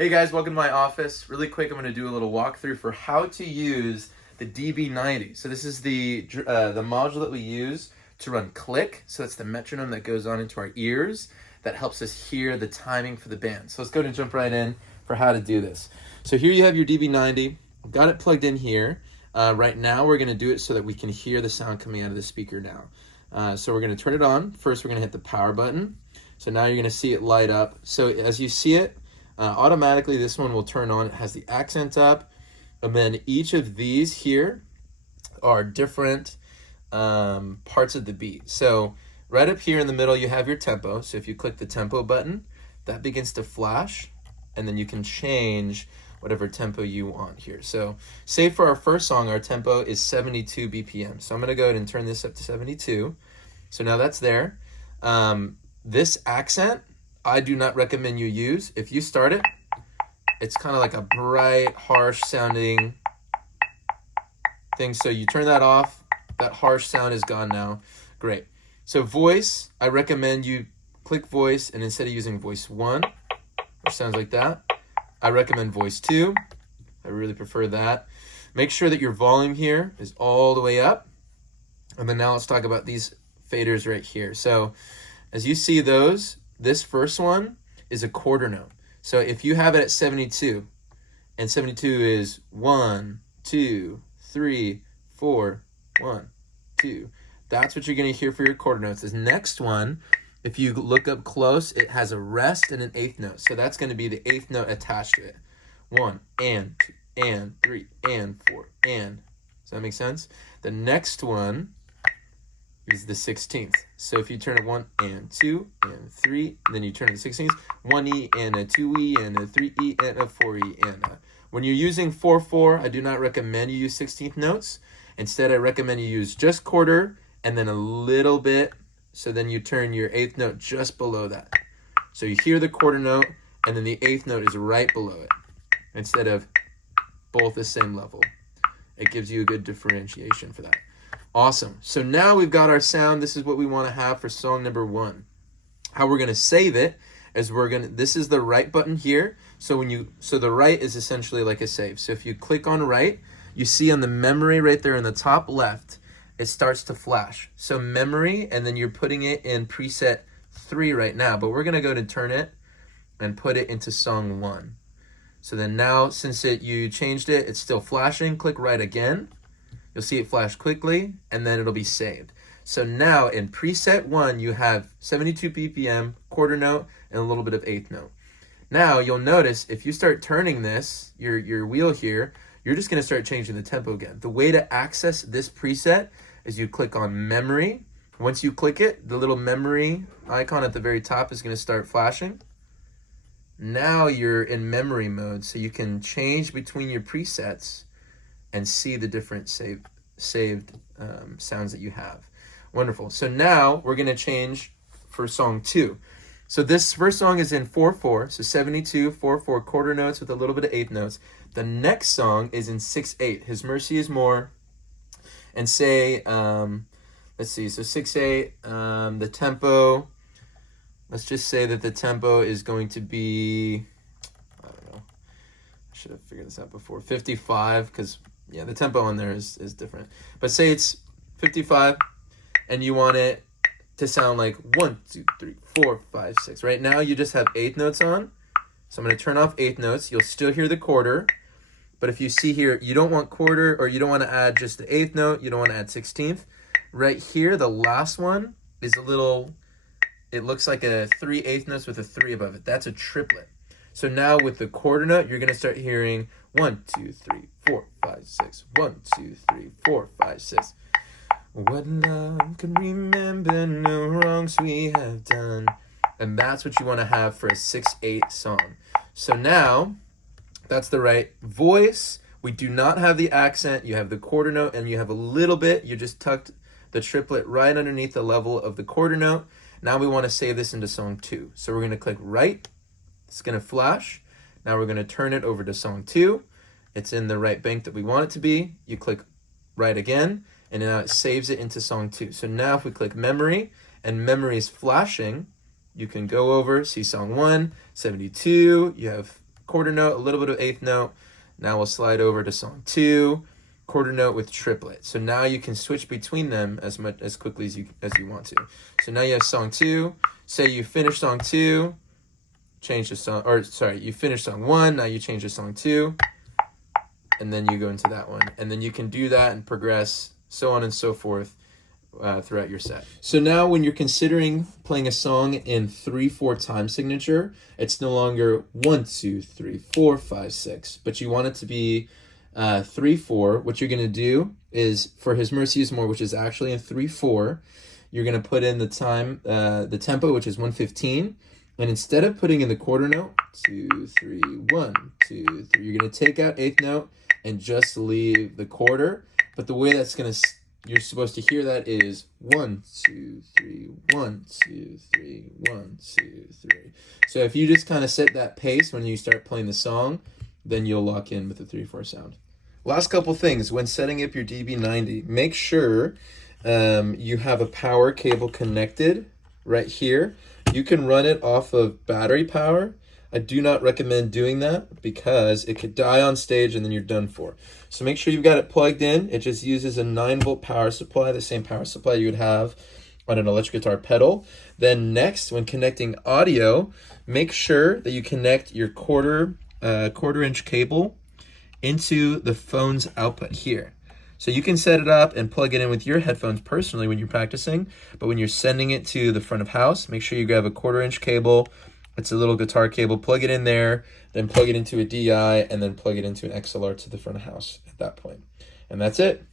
Hey guys, welcome to my office. Really quick, I'm going to do a little walkthrough for how to use the DB90. So this is the module that we use to run click. So that's the metronome that goes on into our ears that helps us hear the timing for the band. So let's go ahead and jump right in for how to do this. So here you have your DB90. I've got it plugged in here. Right now we're going to do it so that we can hear the sound coming out of the speaker now. So we're going to turn it on. First we're going to hit the power button. So now you're going to see it light up. So as you see it, automatically this one will turn on. It has the accent up, and then each of these here are different parts of the beat. So right up here in the middle you have your tempo. So if you click the tempo button, that begins to flash, and then you can change whatever tempo you want here. So say for our first song, our tempo is 72 BPM. So I'm gonna go ahead and turn this up to 72. So now that's there. This accent, I do not recommend you use. If you start it, it's kind of like a bright, harsh sounding thing. So you turn that off, that harsh sound is gone now. Great. So voice, I recommend you click voice, and instead of using voice 1, which sounds like that, I recommend voice 2. I really prefer that. Make sure that your volume here is all the way up. And then now let's talk about these faders right here. So as you see those, this first one is a quarter note. So if you have it at 72, and 72 is 1, 2, 3, 4, 1, 2. That's what you're going to hear for your quarter notes. This next one, if you look up close, it has a rest and an eighth note. So that's going to be the eighth note attached to it. 1, and 2, and 3, and 4, and. Does that make sense? The next one is the 16th. So if you turn it 1 and 2 and 3, and then you turn it to 16th, 1E and a 2E and a 3E and a 4E and a. When you're using 4/4, I do not recommend you use 16th notes. Instead, I recommend you use just quarter and then a little bit. So then you turn your eighth note just below that. So you hear the quarter note, and then the eighth note is right below it, instead of both the same level. It gives you a good differentiation for that. Awesome. So now we've got our sound. This is what we want to have for song number 1. How we're going to save it is this is the right button here. So the right is essentially like a save. So if you click on right, you see on the memory right there in the top left, it starts to flash. So memory, and then you're putting it in preset 3 right now, but we're going to go to turn it and put it into song 1. So then now, since you changed it, it's still flashing. Click right again. You'll see it flash quickly, and then it'll be saved. So now in preset 1, you have 72 BPM, quarter note, and a little bit of eighth note. Now you'll notice if you start turning this, your wheel here, you're just going to start changing the tempo again. The way to access this preset is you click on memory. Once you click it, the little memory icon at the very top is going to start flashing. Now you're in memory mode, so you can change between your presets and see the different saved sounds that you have. Wonderful. So now we're going to change for song 2. So this first song is in 4/4, so 72, 4/4 quarter notes with a little bit of eighth notes. The next song is in 6/8. His Mercy is More. And say, let's see, so 6/8, the tempo, let's just say that the tempo is going to be, I don't know, I should have figured this out before, 55, because, yeah, the tempo on there is different. But say it's 55, and you want it to sound like 1, 2, 3, 4, 5, 6. Right now you just have eighth notes on, so I'm going to turn off eighth notes. You'll still hear the quarter. But if you see here, you don't want quarter, or you don't want to add just the eighth note, you don't want to add 16th. Right here, the last one is a little, it looks like a 3 eighth notes with a 3 above it. That's a triplet. So now with the quarter note, you're going to start hearing 1, 2, 3, 4, 5, 6. 1, 2, 3, 4, 5, 6. What love can remember, no wrongs we have done. And that's what you want to have for a 6/8 song. So now, that's the right voice. We do not have the accent. You have the quarter note, and you have a little bit. You just tucked the triplet right underneath the level of the quarter note. Now we want to save this into song 2. So we're going to click right. It's going to flash. Now we're going to turn it over to song 2. It's in the right bank that we want it to be. You click right again, and now it saves it into song 2. So now if we click memory, and memory is flashing, you can go over, see song 1, 72, you have quarter note, a little bit of eighth note. Now we'll slide over to song 2, quarter note with triplet. So now you can switch between them as quickly as you want to. So now you have song 2. Say you finish song 2, change the song, or sorry, you finish song 1, now you change to song 2, and then you go into that one. And then you can do that and progress, so on and so forth, throughout your set. So now when you're considering playing a song in 3/4 time signature, it's no longer 1, 2, 3, 4, 5, 6, but you want it to be 3/4. What you're going to do is for His Mercy is More, which is actually in 3/4, you're going to put in the time, the tempo, which is 115, and instead of putting in the quarter note, 2, 3, 1, 2, 3, you're going to take out eighth note and just leave the quarter. But the way that's going to you're supposed to hear that is 1, 2, 3, 1, 2, 3, 1, 2, 3. So if you just kind of set that pace when you start playing the song, then you'll lock in with the 3/4 sound. Last couple things when setting up your DB90, make sure you have a power cable connected right here. You can run it off of battery power. I do not recommend doing that because it could die on stage and then you're done for. So make sure you've got it plugged in. It just uses a 9-volt power supply, the same power supply you would have on an electric guitar pedal. Then next, when connecting audio, make sure that you connect your quarter-inch cable into the phone's output here. So you can set it up and plug it in with your headphones personally when you're practicing, but when you're sending it to the front of house, make sure you grab a 1/4-inch cable. It's a little guitar cable, plug it in there, then plug it into a DI, and then plug it into an XLR to the front of house at that point. And that's it.